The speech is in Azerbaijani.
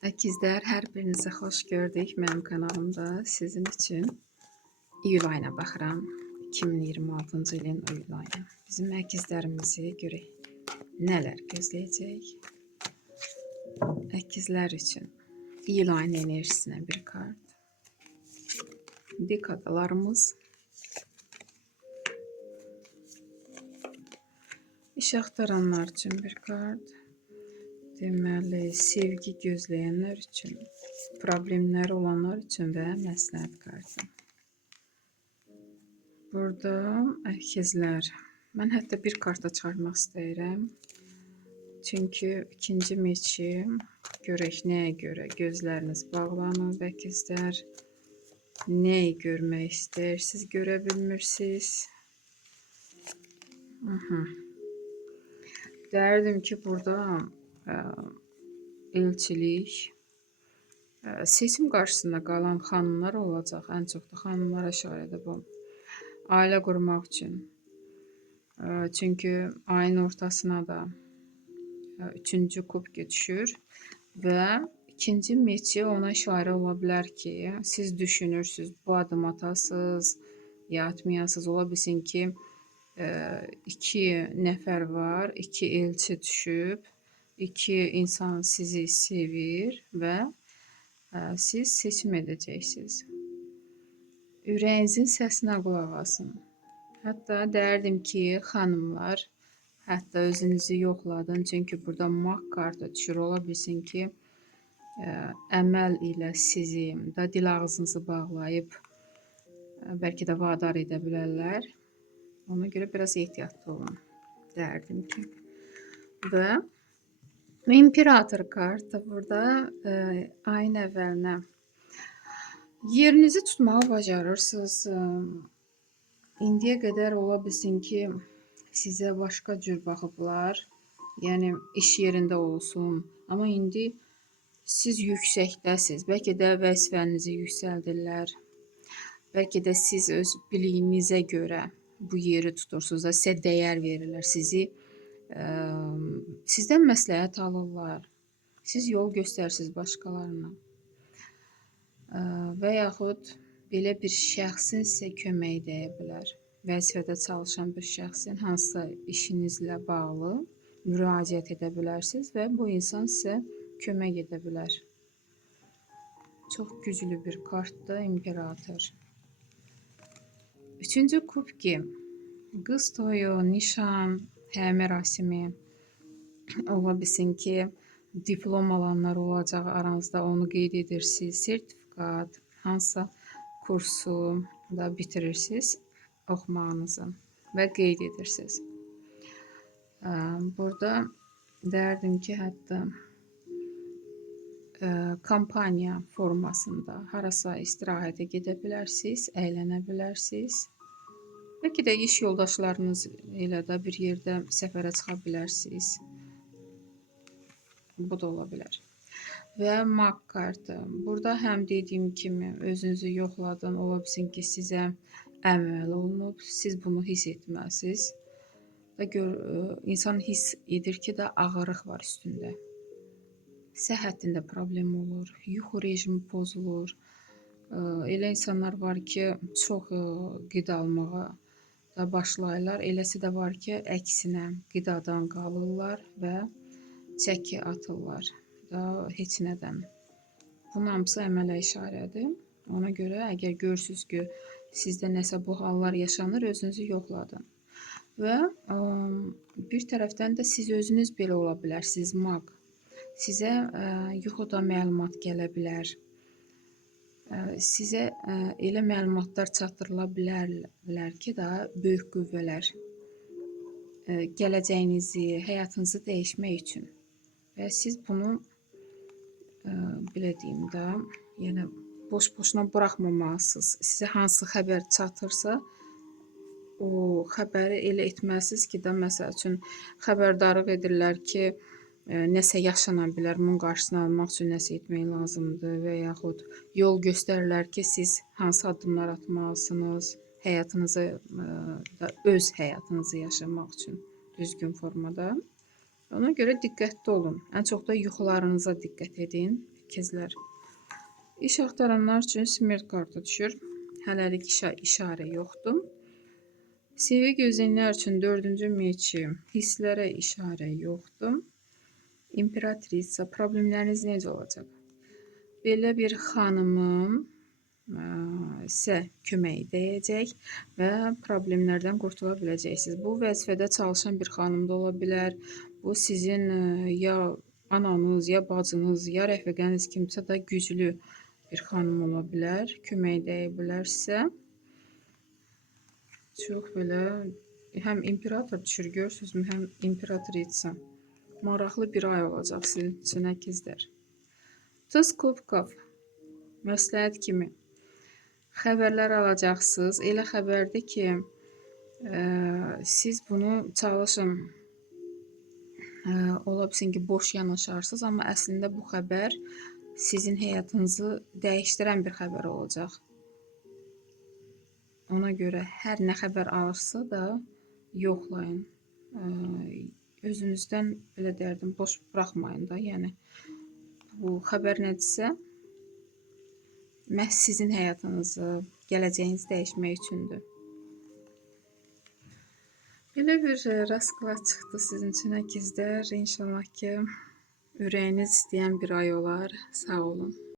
Əkizlər, hər birinizi xoş gördük mənim kanalımda. Sizin üçün iyul ayına baxıram. 2026-cı ilin iyul ayı. Bizim əkizlərimizi görək nələr gözləyəcək. Əkizlər üçün iyul ayının enerjisinə bir kart. Dekadalarımız, iş axtaranlar üçün bir kart. Deməli, sevgi gözləyənlər üçün, problemləri olanlar üçün və məsləhət kartı. Burada əkizlər, mən hətta bir karta çıxarmaq istəyirəm. Çünki ikinci meçi, görək nəyə görə gözləriniz bağlanıb əkizlər, nəyi görmək istəyirsiniz, görə bilmirsiniz. Dərdim ki, burada elçilik, seçim qarşısında qalan xanımlar olacaq. Ən çox da xanımlara işarədir bu. Ailə qurmaq üçün. Çünki ayın ortasına da 3-cü kubki düşür və ikinci meçi ona işarə ola bilər ki, siz düşünürsünüz, bu adım atasınız, ya atmayasınız. Ola bilsin ki, 2 nəfər var, 2 elçi düşüb, 2 insan sizi sevir və siz seçim edəcəksiniz. Ürəyinizin səsinə qulaq asın. Hətta dərdim ki, xanımlar, hətta özünüzü yoxladın. Çünki burada maq kartı düşür. Ola bilsin ki, əməl ilə sizi da dil ağzınızı bağlayıb, bəlkə də vadar edə bilərlər. Ona görə biraz ehtiyatlı olun. Dərdim ki. Və İmperator kartı burada ayın əvvəlinə yerinizi tutmağı bacarırsınız. İndiyə qədər ola bilsin ki, sizə başqa cür baxıblar. Yəni iş yerində olsun. Amma indi siz yüksəkdəsiz. Bəlkə də vəzifənizi yüksəldirlər. Bəlkə də siz öz biliyinizə görə bu yeri tutursunuz da sizə dəyər verirlər. Sizdən məsləhət alırlar. Siz yol göstərsiniz başqalarına. Və yaxud belə bir şəxsin sizə kömək edə bilər. Vəzifədə çalışan bir şəxsin hansısa işinizlə bağlı müraciət edə bilərsiniz və bu insan sizə kömək edə bilər. Çox güclü bir kartdır İmperator. 3-cü kubki, qız toyu, nişan, mərasimi. Ola bilsin ki, diplom alanlar olacaq aranızda, onu qeyd edirsiniz. Sertifikat, hansısa kursu da bitirirsiniz oxumağınızı və qeyd edirsiniz. Burada dərdim ki, hətta kampaniya formasında harasa istirahətə gedə bilərsiniz, əylənə bilərsiniz. Bəlkə də iş yoldaşlarınız ilə də bir yerdə səfərə çıxa bilərsiniz. Bu da ola bilər. Və maq kartı. Burada həm dediyim kimi özünüzü yoxladın. Ola bilsin ki, sizə əməl olunub. Siz bunu hiss etməsiniz. İnsan hiss edir ki, də ağırlıq var üstündə. Səhhətində problem olur. Yuxu rejimi pozulur. Elə insanlar var ki, çox qida almağa da başlayırlar. Eləsi də var ki, əksinə qidadan qalırlar və çəki atırlar da heç nədən. Bunun hamısı əmələ işarədir. Ona görə əgər görürsünüz ki, sizdə nəsə bu hallar yaşanır, özünüzü yoxladın. Və bir tərəfdən də siz özünüz belə ola bilərsiniz, maq. Sizə yuxuda məlumat gələ bilər. Sizə elə məlumatlar çatdırıla bilərlər ki, daha böyük qüvvələr gələcəyinizi, həyatınızı dəyişmək üçün. Və siz bunu belə deyim də, yəni boş-boşuna buraxmamalısınız. Sizə hansı xəbər çatırsa, o xəbəri elə etməlisiniz ki, də məsəl üçün xəbərdarlıq edirlər ki, nəsə yaşana bilər, bunun qarşısını almaq üçün nəsə etmək lazımdır və yaxud yol göstərirlər ki, siz hansı addımlar atmalısınız, həyatınızı, öz həyatınızı yaşamaq üçün düzgün formada. Ona görə diqqətli olun. Ən çox da yuxularınıza diqqət edin. əkizlər. İş axtaranlar üçün smert kartı düşür. Hələlik işə işarə yoxdur. CV gözləyənlər üçün 4-cü meçi, hisslərə işarə yoxdur. İmperatrisa, problemləriniz necə olacaq? Belə bir xanımım sizə kömək edəcək və problemlərdən qurtula biləcəksiniz. Bu vəzifədə çalışan bir xanım da ola bilər. Bu sizin ya ananız, ya bacınız, ya rəfiqəniz kimsə də güclü bir xanım ola bilər. Kömək edə bilər sizə. Çox belə həm imperator düşür, görürsünüzmü, həm imperatrica. Maraqlı bir ay olacaq sizin üçün əkizlər. Tuz kubkov məsləhət kimi xəbərlər alacaqsınız. Elə xəbərdir ki, siz bunu çalışın, ola bilsin ki, boş yanaşarsınız, amma əslində bu xəbər sizin həyatınızı dəyişdirən bir xəbər olacaq. Ona görə hər nə xəbər alırsa da yoxlayın. Özünüzdən belə deyərdim, boş buraxmayın da. Yəni bu xəbər nədirsə, məhz sizin həyatınızı, gələcəyinizi dəyişmək üçündür. Belə bir rasklad çıxdı sizin üçün əkizlər. İnşallah ki, ürəyiniz istəyən bir ay olar. Sağ olun.